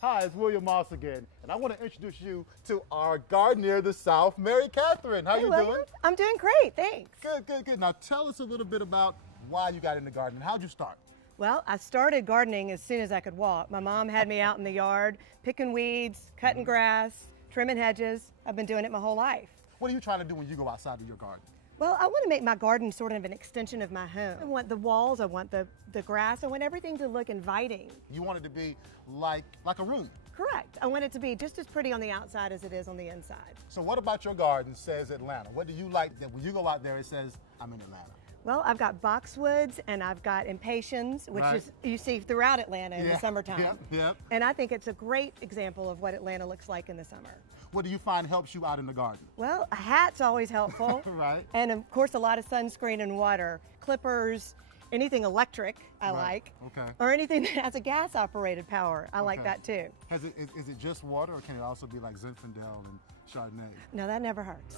Hi, it's William Moss again, and I want to introduce you to our Gardenieres of the South, Mary Katherine. How you doing? I'm doing great, thanks. Good. Now tell us a little bit about why you got into gardening. How'd you start? Well, I started gardening as soon as I could walk. My mom had me out in the yard, picking weeds, cutting grass, trimming hedges. I've been doing it my whole life. What are you trying to do when you go outside of your garden? Well, I want to make my garden sort of an extension of my home. I want the walls, I want the grass, I want everything to look inviting. You want it to be like a room? Correct. I want it to be just as pretty on the outside as it is on the inside. So what about your garden says Atlanta? What do you like that when you go out there it says, I'm in Atlanta? Well, I've got Boxwoods and I've got impatiens, which is you see throughout Atlanta in the summertime. Yep. And I think it's a great example of what Atlanta looks like in the summer. What do you find helps you out in the garden? Well, a hat's always helpful. Right. And of course, a lot of sunscreen and water. Clippers, anything electric I like. Okay. Or anything that has a gas operated power. I like that too. Is it just water or can it also be like Zinfandel and Chardonnay? No, that never hurts.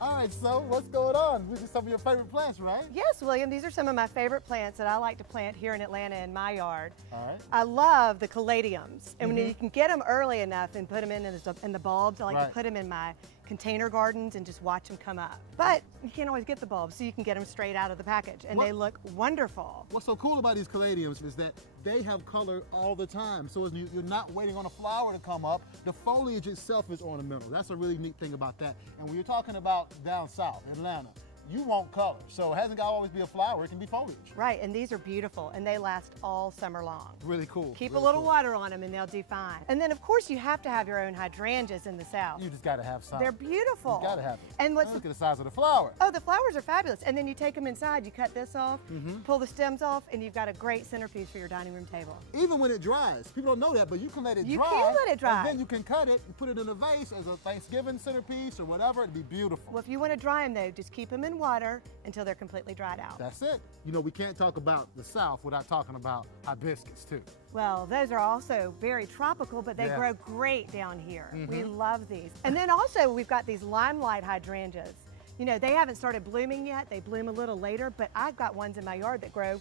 All right, so what's going on? These are some of your favorite plants, right? Yes, William. These are some of my favorite plants that I like to plant here in Atlanta in my yard. All right. I love the Caladiums. And when you can get them early enough and put them in the bulbs, I like to put them in my container gardens and just watch them come up. But you can't always get the bulbs, so you can get them straight out of the package. And they look wonderful. What's so cool about these Caladiums is that they have color all the time. So you're not waiting on a flower to come up. The foliage itself is ornamental. That's a really neat thing about that. And when you're talking about down south, Atlanta, you want color. So it hasn't got to always be a flower, it can be foliage. Right, and these are beautiful and they last all summer long. Really cool. Keep a little water on them and they'll do fine. And then of course you have to have your own hydrangeas in the south. You just got to have some. They're beautiful. You got to have them. And look at the size of the flower. Oh, the flowers are fabulous. And then you take them inside, you cut this off, pull the stems off, and you've got a great centerpiece for your dining room table. Even when it dries. People don't know that, but you can let it dry. You can let it dry. And then you can cut it and put it in a vase as a Thanksgiving centerpiece or whatever. It'd be beautiful. Well, if you want to dry them though, just keep them in water until they're completely dried out. That's it. You know, we can't talk about the South without talking about hibiscus too. Well, those are also very tropical, but they grow great down here. We love these. And then also we've got these limelight hydrangeas. You know, they haven't started blooming yet. They bloom a little later, but I've got ones in my yard that grow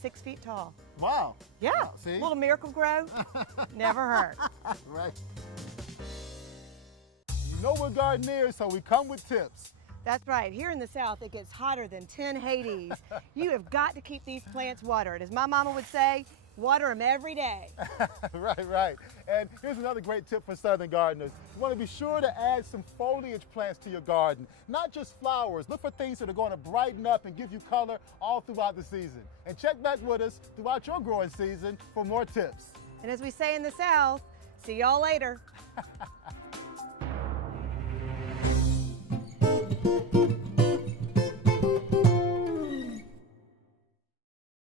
6 feet tall. Wow. Yeah. Wow, see? Little miracle grow. Never hurt. Right. You know we're gardeneers, so we come with tips. That's right. Here in the South, it gets hotter than 10 Hades. You have got to keep these plants watered. As my mama would say, water them every day. Right. And here's another great tip for Southern gardeners. You want to be sure to add some foliage plants to your garden. Not just flowers. Look for things that are going to brighten up and give you color all throughout the season. And check back with us throughout your growing season for more tips. And as we say in the South, see y'all later.